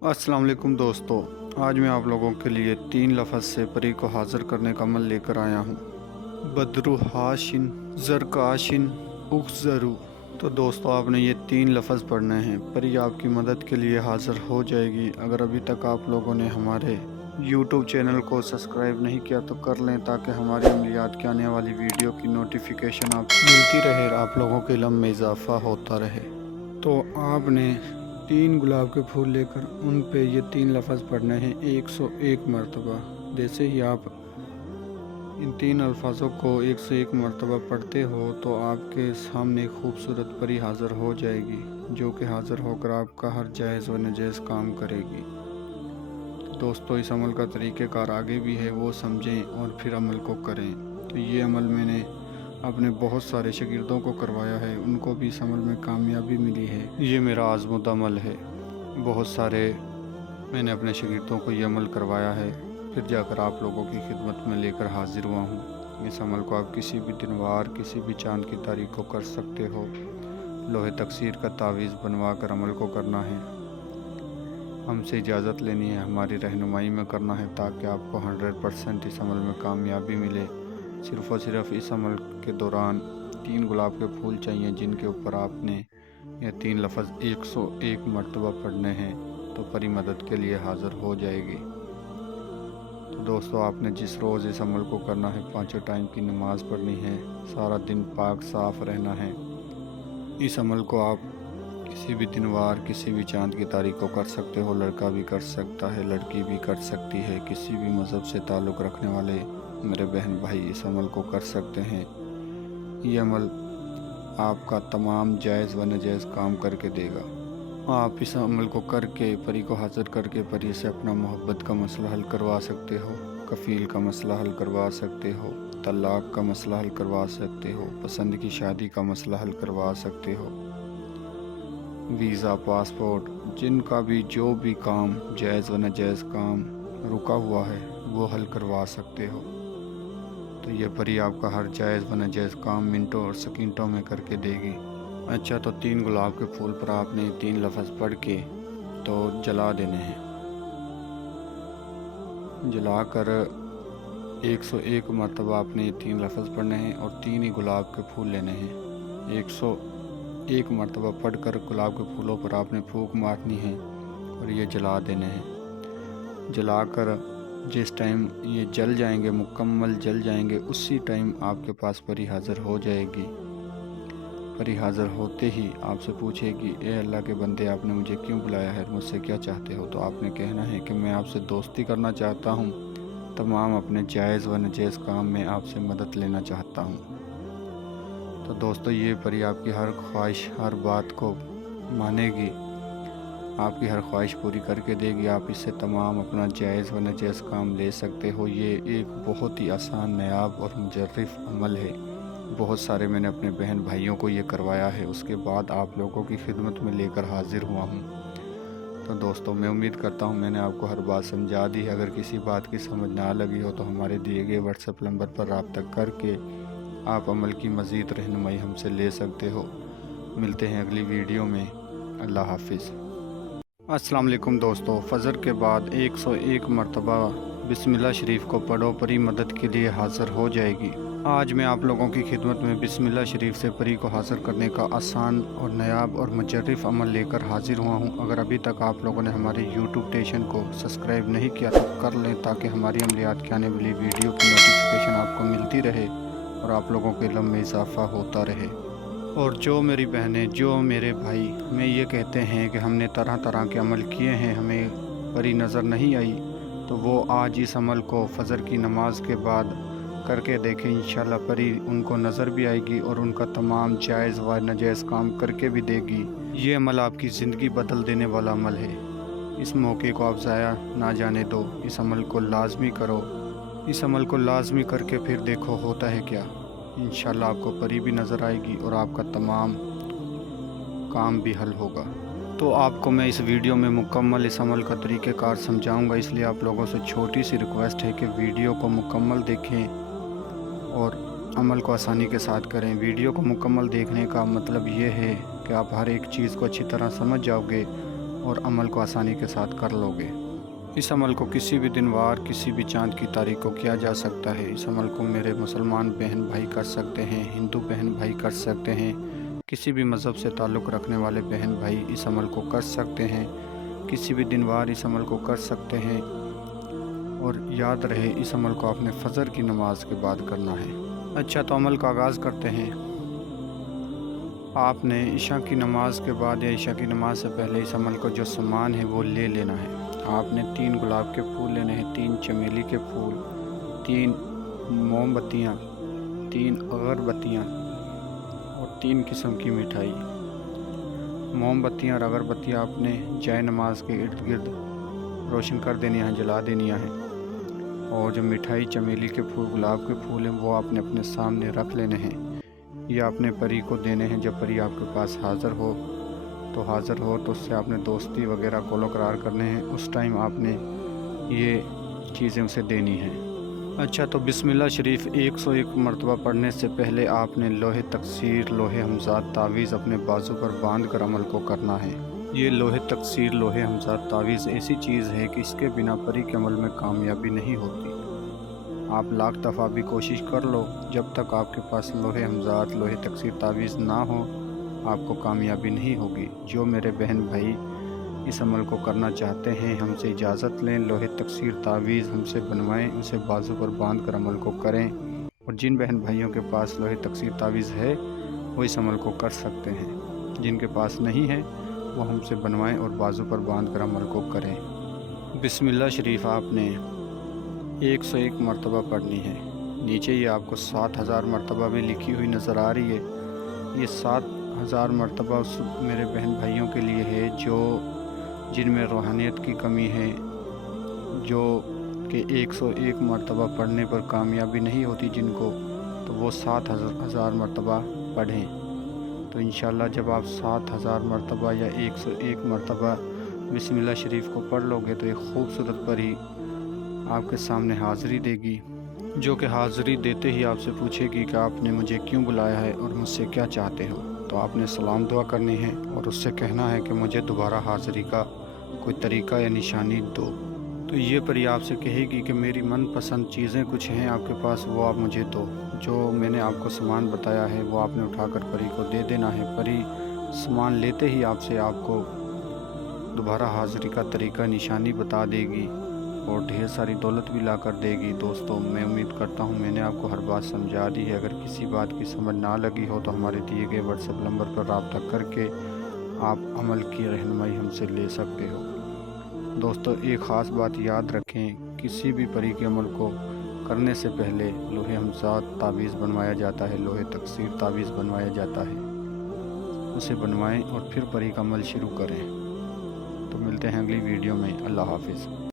अस्सलाम वालेकुम दोस्तों, आज मैं आप लोगों के लिए 3 लफ्ज़ से परी को हाज़िर करने का अमल लेकर आया हूँ। बदरु हाशिन ज़रकाशिन उखज़रू। तो दोस्तों, आपने ये 3 लफ्ज़ पढ़ने हैं। परी आपकी मदद के लिए हाज़िर हो जाएगी। अगर अभी तक आप लोगों ने हमारे YouTube चैनल को सब्सक्राइब नहीं किया तो कर लें, ताकि हमारी अमलियात की आने वाली वीडियो की नोटिफिकेशन आपको मिलती रहे और आप लोगों के इल्म में इजाफ़ा होता रहे। तो आपने 3 गुलाब के फूल लेकर उन पे ये 3 लफ्ज़ पढ़ने हैं 101 मरतबा। जैसे ही आप इन 3 अल्फाज़ों को 101 मरतबा पढ़ते हो तो आपके सामने खूबसूरत परी हाज़िर हो जाएगी, जो कि हाज़िर होकर आपका हर जायज़ व नाजायज़ काम करेगी। तो दोस्तों, इस अमल का तरीक़ेकार आगे भी है, वो समझें और फिर अमल को करें। तो ये अमल मैंने अपने बहुत सारे शागिर्दों को करवाया है, उनको भी इस अमल में कामयाबी मिली है। ये मेरा आज़मुद अमल है। बहुत सारे मैंने अपने शागिर्दों को ये अमल करवाया है, फिर जाकर आप लोगों की खिदमत में लेकर हाजिर हुआ हूँ। इस अमल को आप किसी भी दिन वार, किसी भी चाँद की तारीख को कर सकते हो। लोहे तकसीर का तावीज़ बनवा कर अमल को करना है। हमसे इजाज़त लेनी है, हमारी रहनुमाई में करना है, ताकि आपको 100% इस अमल में कामयाबी मिले। सिर्फ़ और सिर्फ इस अमल के दौरान 3 गुलाब के फूल चाहिए, जिनके ऊपर आपने ये 3 लफ्ज़ 101 मरतबा पढ़ने हैं, तो परी मदद के लिए हाज़िर हो जाएगी। तो दोस्तों, आपने जिस रोज़ इस अमल को करना है, 5 टाइम की नमाज़ पढ़नी है, सारा दिन पाक साफ़ रहना है। इस अमल को आप किसी भी दिन वार, किसी भी चाँद की तारीख को कर सकते हो। लड़का भी कर सकता है, लड़की भी कर सकती है। किसी भी मज़हब से ताल्लुक़ रखने वाले मेरे बहन भाई इस अमल को कर सकते हैं। ये अमल आपका तमाम जायज़ व नाजायज़ काम करके देगा। आप इस अमल को करके परी को हाज़िर करके परी से अपना मोहब्बत का मसला हल करवा सकते हो, कफ़ील का मसला हल करवा सकते हो, तलाक़ का मसला हल करवा सकते हो, पसंद की शादी का मसला हल करवा सकते हो, वीज़ा, पासपोर्ट, जिनका भी जो भी काम जायज़ व नाजायज़ काम रुका हुआ है, वो हल करवा सकते हो। तो ये परी आपका हर जायज़ व नाजायज़ काम मिनटों और सेकंडों में करके देगी। अच्छा, तो 3 गुलाब के फूल पर आपने 3 लफ्ज़ पढ़ के तो जला देने हैं। जलाकर 101 मरतबा आपने ये 3 लफ्ज़ पढ़ने हैं और 3 ही गुलाब के फूल लेने हैं। 101 मरतबा पढ़कर गुलाब के फूलों पर आपने फूंक मारनी है और ये जला देने हैं। जलाकर जिस टाइम ये जल जाएंगे, मुकम्मल जल जाएंगे, उसी टाइम आपके पास परी हाज़िर हो जाएगी। परी हाज़िर होते ही आपसे पूछेगी, ए अल्लाह के बंदे, आपने मुझे क्यों बुलाया है, मुझसे क्या चाहते हो? तो आपने कहना है कि मैं आपसे दोस्ती करना चाहता हूँ, तमाम अपने जायज़ व नाजायज़ काम में आपसे मदद लेना चाहता हूँ। तो दोस्तों, ये परी आपकी हर ख्वाहिश, हर बात को मानेगी, आपकी हर ख्वाहिश पूरी करके देगी। आप इससे तमाम अपना जायज़ व नाजायज़ काम ले सकते हो। ये एक बहुत ही आसान, नायाब और मुजर्रफ अमल है। बहुत सारे मैंने अपने बहन भाइयों को ये करवाया है, उसके बाद आप लोगों की खिदमत में लेकर हाज़िर हुआ हूँ। तो दोस्तों, मैं उम्मीद करता हूँ मैंने आपको हर बात समझा दी है। अगर किसी बात की समझ ना लगी हो तो हमारे दिए गए व्हाट्सएप नंबर पर रब्ता करके आप अमल की मज़ीद रहनुमाई हमसे ले सकते हो। मिलते हैं अगली वीडियो में। अल्लाह हाफिज़। अस्सलाम वालेकुम दोस्तों, फ़जर के बाद 101 मरतबा बिस्मिल्लाह शरीफ को पढ़ो, परी मदद के लिए हाज़िर हो जाएगी। आज मैं आप लोगों की खिदमत में बिस्मिल्लाह शरीफ से परी को हाज़िर करने का आसान और नायाब और मुजर्रफ अमल लेकर हाज़िर हुआ हूँ। अगर अभी तक आप लोगों ने हमारे YouTube स्टेशन को सब्सक्राइब नहीं किया तो कर लें, ताकि हमारी अमलियात की आने वाली वीडियो की नोटिफिकेशन आपको मिलती रहे और आप लोगों के इल्म में इजाफ़ा होता रहे। और जो मेरी बहनें, जो मेरे भाई हमें ये कहते हैं कि हमने तरह तरह के अमल किए हैं, हमें परी नज़र नहीं आई, तो वो आज इस अमल को फ़जर की नमाज के बाद करके देखें। इंशाल्लाह परी उनको नज़र भी आएगी और उनका तमाम जायज़ व नाजायज़ काम करके भी देगी। ये अमल आपकी ज़िंदगी बदल देने वाला अमल है। इस मौके को आप ज़ाया ना जाने दो। इस अमल को लाजमी करो। इस अमल को लाजमी करके फिर देखो होता है क्या। इंशाल्लाह आपको परी भी नज़र आएगी और आपका तमाम काम भी हल होगा। तो आपको मैं इस वीडियो में मुकम्मल इस अमल का तरीक़ेकार समझाऊंगा, इसलिए आप लोगों से छोटी सी रिक्वेस्ट है कि वीडियो को मुकम्मल देखें और अमल को आसानी के साथ करें। वीडियो को मुकम्मल देखने का मतलब ये है कि आप हर एक चीज़ को अच्छी तरह समझ जाओगे और अमल को आसानी के साथ कर लोगे। इस अमल को किसी भी दिन वार किसी भी चांद की तारीख को किया जा सकता है। इस अमल को मेरे मुसलमान बहन भाई कर सकते हैं, हिंदू बहन भाई कर सकते हैं, किसी भी मज़हब से ताल्लुक़ रखने वाले बहन भाई इस अमल को कर सकते हैं, किसी भी दिन वार इस अमल को कर सकते हैं। और याद रहे इस अमल को आपने फजर की नमाज के बाद करना है। अच्छा, तो अमल का आगाज़ करते हैं। आपने इशा की नमाज के बाद या इशा की नमाज से पहले इस अमल को जो सामान है वो ले लेना है। आपने 3 गुलाब के फूल लेने हैं, 3 चमेली के फूल, 3 मोमबत्तियाँ, 3 अगरबत्तियाँ और 3 किस्म की मिठाई। मोमबत्तियाँ और अगरबत्तियाँ आपने जाए नमाज के इर्द गिर्द रोशन कर देनी है, जला देनी है। और जो मिठाई चमेली के फूल गुलाब के फूल हैं वो आपने अपने सामने रख लेने हैं। ये आपने परी को देने हैं। जब परी आपके पास हाज़िर हो तो उससे आपने दोस्ती वगैरह कोलो करार करने हैं। उस टाइम आपने ये चीज़ें उसे देनी हैं। अच्छा, तो बिस्मिल्लाह शरीफ 101 मरतबा पढ़ने से पहले आपने लोहे तकसीर, लोहे हमज़ात तावीज़ अपने बाजू पर बांध कर अमल को करना है। ये लोहे तकसीर, लोहे हमज़ात तावीज़ ऐसी चीज़ है कि इसके बिना परी के अमल में कामयाबी नहीं होती। आप लाख दफ़ा भी कोशिश कर लो, जब तक आपके पास लोहे हमज़ात, लोहे तकसीर तावीज़ ना हो आपको कामयाबी नहीं होगी। जो मेरे बहन भाई इस अमल को करना चाहते हैं हमसे इजाज़त लें, लोहे तकसीर तावीज़ हमसे बनवाएं, उसे बाजू पर बांध कर अमल को करें। और जिन बहन भाइयों के पास लोहे तकसीर तावीज़ है वो इस अमल को कर सकते हैं। जिनके पास नहीं है वो हमसे बनवाएं और बाजू पर बांध कर अमल को करें। बिस्मिल्लाह शरीफ आपने 101 मरतबा पढ़नी है। नीचे ये आपको 7000 मरतबा भी लिखी हुई नज़र आ रही है। ये 7000 मरतबा उस मेरे बहन भाइयों के लिए है जो जिनमें रूहानियत की कमी है, जो कि 101 मरतबा पढ़ने पर कामयाबी नहीं होती जिनको, तो वो 7000 मरतबा पढ़ें। तो इंशाल्लाह जब आप 7000 मरतबा या 101 मरतबा बिस्मिल्लाह शरीफ को पढ़ लोगे तो एक ख़ूबसूरत परी आपके सामने हाज़िरी देगी, जो कि हाज़िरी देते ही आपसे पूछेगी कि आपने मुझे क्यों बुलाया है और मुझसे क्या चाहते हो। तो आपने सलाम दुआ करनी है और उससे कहना है कि मुझे दोबारा हाज़िरी का कोई तरीक़ा या निशानी दो। तो ये परी आपसे कहेगी कि मेरी मनपसंद चीज़ें कुछ हैं आपके पास, वो आप मुझे दो। जो मैंने आपको सामान बताया है वो आपने उठाकर परी को दे देना है। परी सामान लेते ही आपसे आपको दोबारा हाज़िरी का तरीक़ा निशानी बता देगी और ढेर सारी दौलत भी ला कर देगी। दोस्तों, मैं उम्मीद करता हूँ मैंने आपको हर बात समझा दी है। अगर किसी बात की समझ ना लगी हो तो हमारे दिए गए व्हाट्सएप नंबर पर रब्ता करके आप अमल की रहनुमाई हमसे ले सकते हो। दोस्तों, एक ख़ास बात याद रखें, किसी भी परी के अमल को करने से पहले लोहे हमज़ात तावीज़ बनवाया जाता है, लोहे तकसीर तावीज़ बनवाया जाता है। उसे बनवाएं और फिर परी का अमल शुरू करें। तो मिलते हैं अगली वीडियो में। अल्लाह हाफ़िज़।